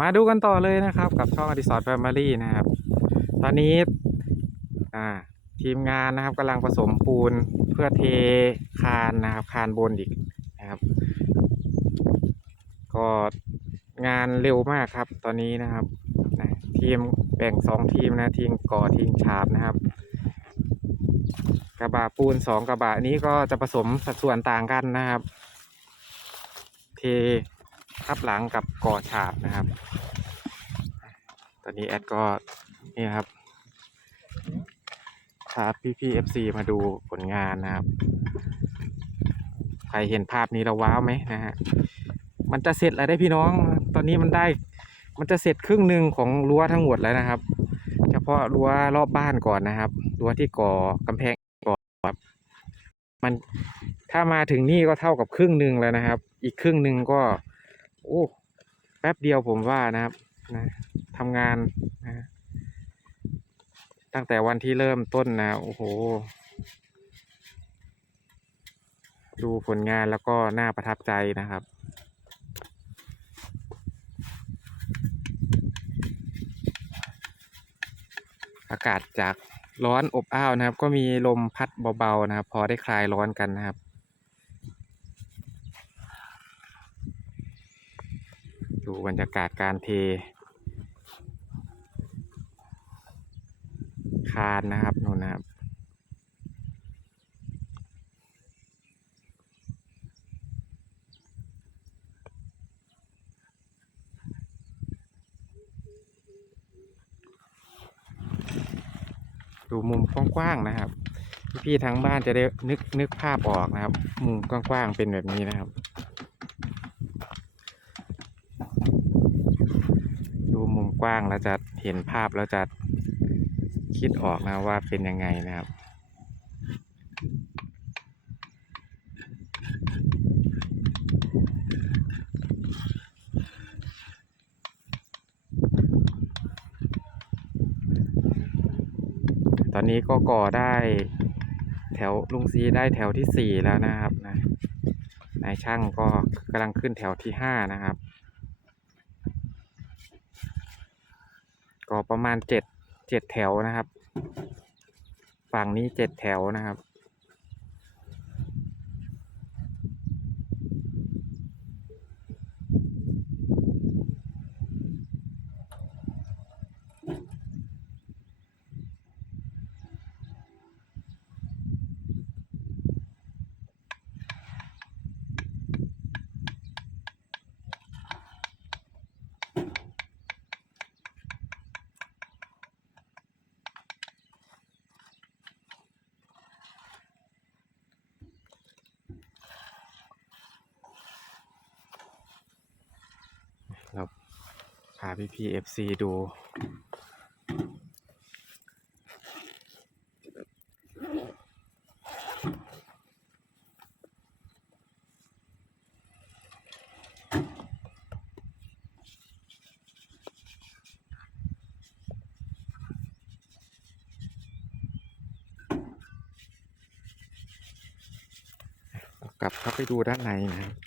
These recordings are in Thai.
มาดูกันต่อเลยนะครับ กับช่องอดิสรแฟมิลี่นะครับ ตอนนี้อ่าทีมงานนะครับกำลังผสมปูนเพื่อเทคานนะครับคานบนอีกนะครับ ก็งานเร็วมากครับ ตอนนี้นะครับนะทีมแบ่งสองทีมนะทีมก่อทีมฉาบนะครับ กระบะปูนสองกระบะนี้ก็จะผสมสัดส่วนต่างกันนะครับ เท ทับหลังกับก่อฉาบนะครับ ตอนนี้แอดก็นี่ครับพาพี่พี่เอฟซีมาดูผลงานนะครับ ใครเห็นภาพนี้เราว้าวไหมนะฮะ มันจะเสร็จแล้วได้พี่น้อง ตอนนี้มันได้ มันจะเสร็จครึ่งหนึ่งของรั้วทั้งหมดแล้วนะครับ เฉพาะรั้วรอบบ้านก่อนนะครับ รั้วที่ก่อกำแพงก่อครับมันถ้ามาถึงนี่ก็เท่ากับครึ่งหนึ่งแล้วนะครับ อีกครึ่งหนึ่งก็ โอ้แป๊บเดียวผมว่านะครับนะทำงานนะตั้งแต่วันที่เริ่มต้นนะโอ้โห ดูผลงานแล้วก็น่าประทับใจนะครับอากาศจากร้อนอบอ้าวนะครับ ก็มีลมพัดเบาๆนะครับ พอได้คลายร้อนกันนะครับ ดูบรรยากาศการเท คานนะครับนู่นนะครับดูมุมกว้างๆนะครับ พี่ๆทั้งบ้านจะได้นึกนึกภาพออกนะครับ มุมกว้างๆเป็นแบบนี้นะครับ ดูมุมก ว้างแล้วจะเห็นภาพแล้วจะคิดออกนะว่าเป็นยังไงนะครับ ตอนนี้ก็ก่อได้แถวลุงซีได้แถวที่สี่แล้วนะครับนะนายช่างก็กำลังขึ้นแถวที่ห้านะครับ ก็ประมาณเจ็ดเจ็ดแถวนะครับ ฝั่งนี้เจ็ดแถวนะครับาพี่พีเอฟซีดู กลับเข้าไปดูด้านในนะครับ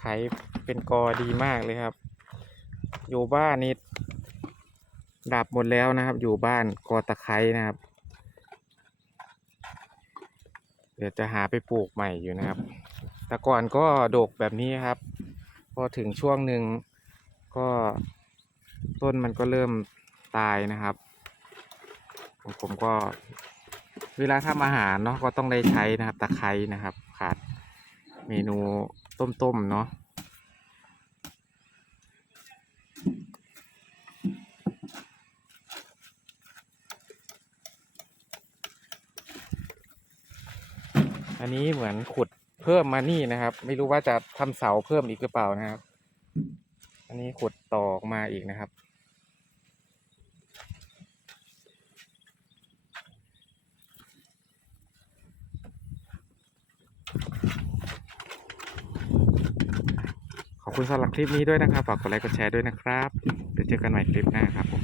ไคร้เป็นกอดีมากเลยครับ อยู่บ้านนี่ดับหมดแล้วนะครับ อยู่บ้านกอตะไคร้นะครับ เดี๋ยวจะหาไปปลูกใหม่อยู่นะครับ แต่ก่อนก็ดกแบบนี้ครับ พอถึงช่วงหนึ่งก็ต้นมันก็เริ่มตายนะครับ ผมก็เวลาทำอาหารเนาะก็ต้องได้ใช้นะครับ ตะไคร้นะครับ ขาดเมนู ต้มๆเนาะอันนี้เหมือนขุดเพิ่มมานี่นะครับ ไม่รู้ว่าจะทำเสาเพิ่มอีกหรือเปล่านะครับ อันนี้ขุดต่อออกมาอีกนะครับ คุณสำหรับคลิปนี้ด้วยนะครับ ฝากกดไลค์กดแชร์ด้วยนะครับเดี๋ยวเจอกันใหม่คลิปหน้าครับผม